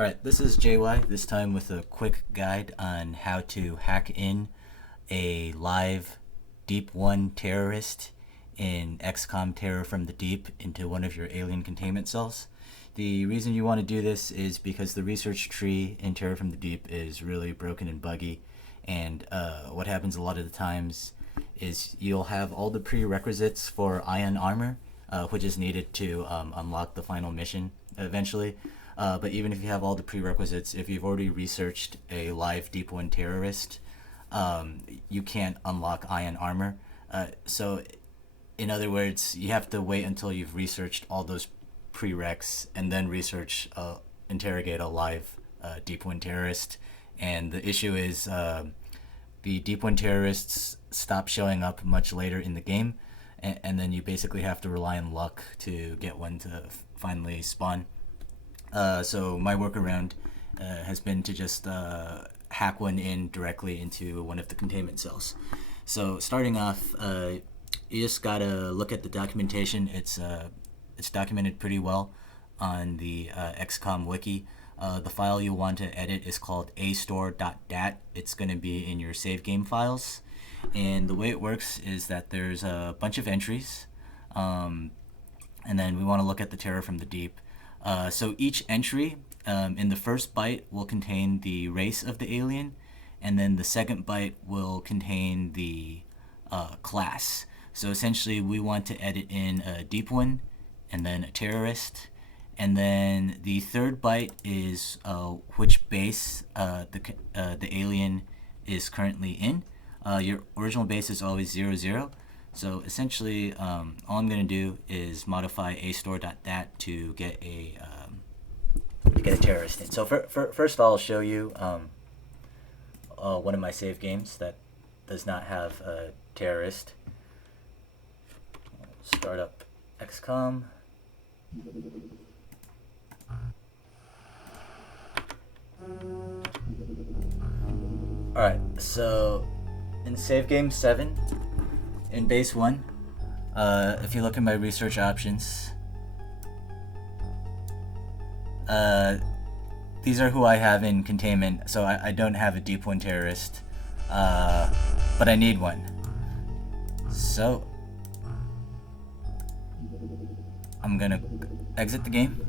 Alright, this is JY, this time with a quick guide on how to hack in a live Deep 1 terrorist in XCOM Terror from the Deep into one of your alien containment cells. The reason you want to do this is because the research tree in Terror from the Deep is really broken and buggy, and what happens a lot of the times is you'll have all the prerequisites for ion armor, which is needed to unlock the final mission eventually. But even if you have all the prerequisites, if you've already researched a live Deep 1 terrorist, you can't unlock ion armor. So in other words, you have to wait until you've researched all those prereqs and then interrogate a live Deep 1 terrorist. And the issue is the Deep 1 terrorists stop showing up much later in the game, and then you basically have to rely on luck to get one to finally spawn. So my workaround has been to just hack one in directly into one of the containment cells. So starting off, you just gotta look at the documentation. It's documented pretty well on the XCOM wiki. The file you'll want to edit is called astore.dat. It's going to be in your save game files. And the way it works is that there's a bunch of entries. And then we want to look at the Terror from the Deep. So each entry in the first byte will contain the race of the alien, and then the second byte will contain the class. So essentially we want to edit in a Deep One and then a terrorist, and then the third byte is which base the alien is currently in. Your original base is always 00. So essentially, all I'm going to do is modify astore.dat to get a terrorist in. So first I'll show you one of my save games that does not have a terrorist. Start up XCOM. Alright, so in save game 7, in base 1, if you look at my research options, these are who I have in containment. So I don't have a Deep 1 terrorist, but I need one. So I'm gonna exit the game,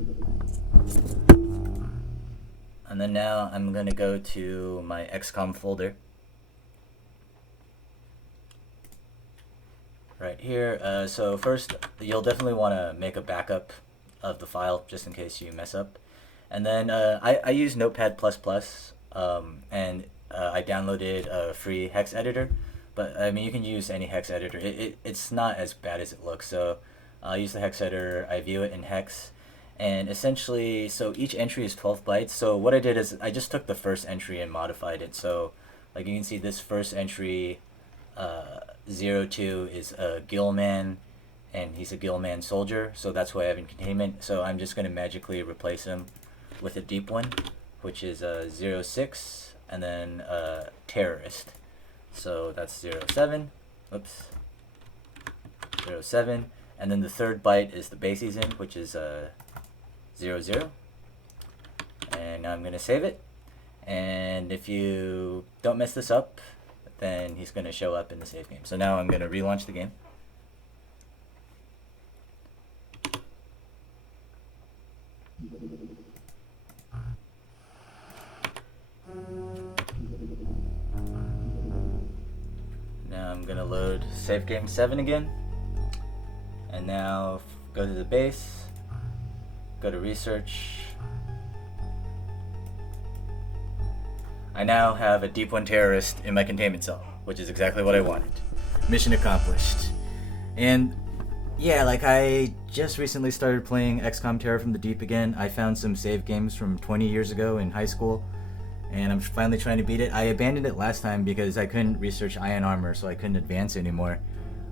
and then now I'm gonna go to my XCOM folder right here. So first, you'll definitely want to make a backup of the file just in case you mess up. And then I use Notepad++, and I downloaded a free hex editor. But I mean, you can use any hex editor. It's not as bad as it looks. So I'll use the hex editor. I view it in hex, and essentially, so each entry is 12 bytes. So what I did is I just took the first entry and modified it. So like you can see, this first entry, 02 is a Gillman, and he's a Gillman soldier, so that's why I have in containment. So I'm just going to magically replace him with a Deep One, which is a 06, and then a terrorist. So that's 07, oops, 07, and then the third byte is the base he's in, which is 00. And now I'm going to save it, and if you don't mess this up, then he's going to show up in the save game. So now I'm going to relaunch the game. Now I'm going to load save game 7 again. And now go to the base, go to research. I now have a Deep 1 terrorist in my containment cell, which is exactly what I wanted. Mission accomplished. And yeah, like I just recently started playing XCOM Terror from the Deep again. I found some save games from 20 years ago in high school, and I'm finally trying to beat it. I abandoned it last time because I couldn't research ion armor, so I couldn't advance anymore.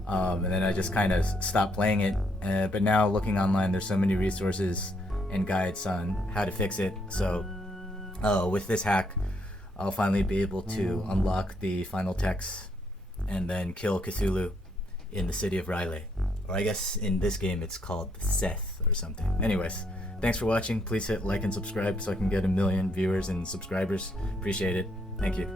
And then I just kind of stopped playing it. But now looking online, there's so many resources and guides on how to fix it. So with this hack, I'll finally be able to unlock the final text and then kill Cthulhu in the city of Riley. Or I guess in this game it's called Seth or something. Anyways, Thanks for watching. Please hit like and subscribe so I can get 1 million viewers and subscribers. Appreciate it. Thank you.